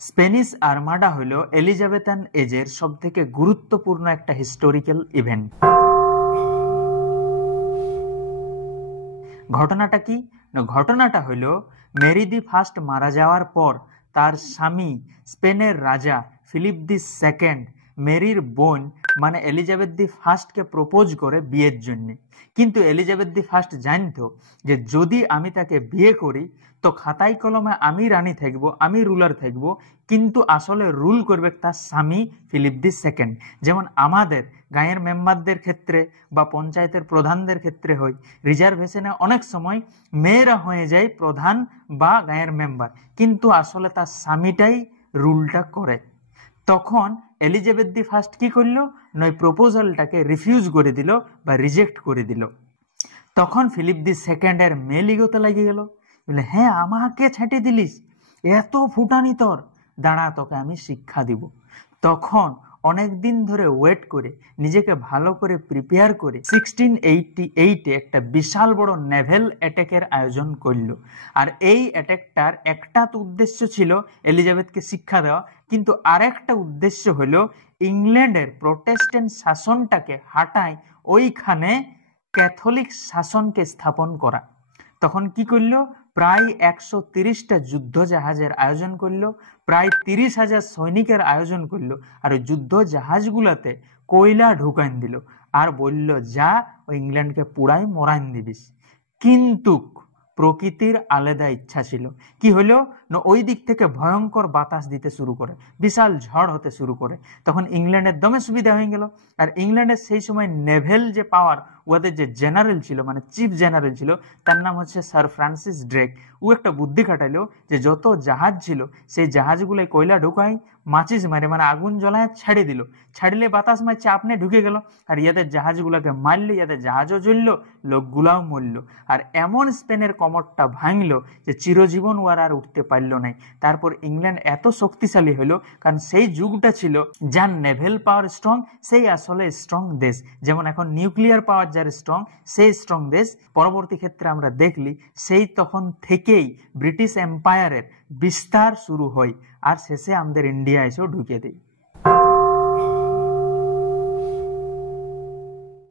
Spanish armada হলো Elizabethan এজের সবথেকে গুরুত্বপূর্ণ একটা হিস্টোরিক্যাল ইভেন্ট। ঘটনাটা কি? ঘটনাটা হলো মেরি দি ফার্স্ট মারা যাওয়ার পর তার স্বামী স্পেনের রাজা ফিলিপ দি সেকেন্ড মেরির বোন মানে এলিজাবেথ দি ফার্স্টকে প্রপোজ করে বিয়ের জন্য। কিন্তু এলিজাবেথ দি ফার্স্ট জানতো যে যদি আমি তাকে বিয়ে করি তো খাতায় কলমে আমি রানী থাকব, আমি রুলার থাকব, কিন্তু আসলে রুল করবে তার স্বামী ফিলিপ দি সেকেন্ড। যেমন আমাদের গাঁয়ের মেম্বারদের ক্ষেত্রে বা পঞ্চায়েতের প্রধানদের ক্ষেত্রে হয়, রিজার্ভেশনে অনেক সময় মেয়েরা হয়ে যায় প্রধান বা গাঁয়ের মেম্বার, কিন্তু আসলে তার স্বামীটাই রুলটা করে। তখন এলিজাবেথ দি ফার্স্ট কি করলো? নয় প্রপোজালটাকে রিফিউজ করে দিল বা রিজেক্ট করে দিল। তখন ফিলিপ দি সেকেন্ডের মেলিগতে লাগিয়ে গেল, বলে হ্যাঁ আমাকে ছেঁটে দিলিস, এত ফুটানি তোর, দাঁড়া তোকে আমি শিক্ষা দিব। তখন অনেক দিন ধরে ওয়েট করে নিজেকে ভালো করে প্রিপেয়ার করে 1688 একটা বিশাল বড় নেভেল অ্যাটাকের আয়োজন করলো। আর এই অ্যাটাকটার একটা তো উদ্দেশ্য ছিল এলিজাবেথকে শিক্ষা দেওয়া, কিন্তু আরেকটা উদ্দেশ্য হলো ইংল্যান্ডের প্রোটেস্ট্যান্ট শাসনটাকে হাঁটায় ওইখানে ক্যাথলিক শাসনকে স্থাপন করা। তখন কি করলো? প্রায় 130টা যুদ্ধ জাহাজের আয়োজন করলো, প্রায় 30,000 সৈনিকের আয়োজন করলো, আর ওই যুদ্ধ জাহাজগুলোতে কয়লা ঢুকান দিল আর বলল যা ওই ইংল্যান্ডকে পুরাই মরান দিবিস। কিন্তু প্রকৃতির আলাদা ইচ্ছা ছিল। কি হলো না, ওই দিক থেকে ভয়ঙ্কর বাতাস দিতে শুরু করে, বিশাল ঝড় হতে শুরু করে। তখন ইংল্যান্ডের দমে সুবিধা হয়ে গেল। আর ইংল্যান্ডের সেই সময় নেভেল যে পাওয়ার, ওদের যে জেনারেল ছিল মানে চিফ জেনারেল ছিল, তার নাম হচ্ছে স্যার ফ্রান্সিস ড্রেক। ও একটা বুদ্ধি খাটাইলো যে যত জাহাজ ছিল সেই জাহাজগুলোয় কয়লা ঢুকাই মাচিস মারে মানে আগুন জ্বলায় ছেড়ে দিল, ছাড়লে বাতাস মার চাপনে ঢুকে গেল, আর ইয়াদের জাহাজগুলোকে মারলো, ইয়াদের জাহাজও জ্বললো, লোকগুলাও মরল। আর এমন স্পেনের কমরটা ভাঙলো যে চিরজীবন ওরা আর উঠতে পারলো নাই। তারপর ইংল্যান্ড এত শক্তিশালী হলো কারণ সেই যুগটা ছিল যার নেভেল পাওয়ার স্ট্রং সেই আসলে স্ট্রং দেশ। যেমন এখন নিউক্লিয়ার পাওয়ার যার স্ট্রং সেই স্ট্রং দেশ। পরবর্তী ক্ষেত্রে আমরা দেখলি সেই তখন থেকেই ব্রিটিশ এম্পায়ারের বিস্তার শুরু হয় আর শেষে আমাদের ইন্ডিয়া এসেও ঢুকে দেয়।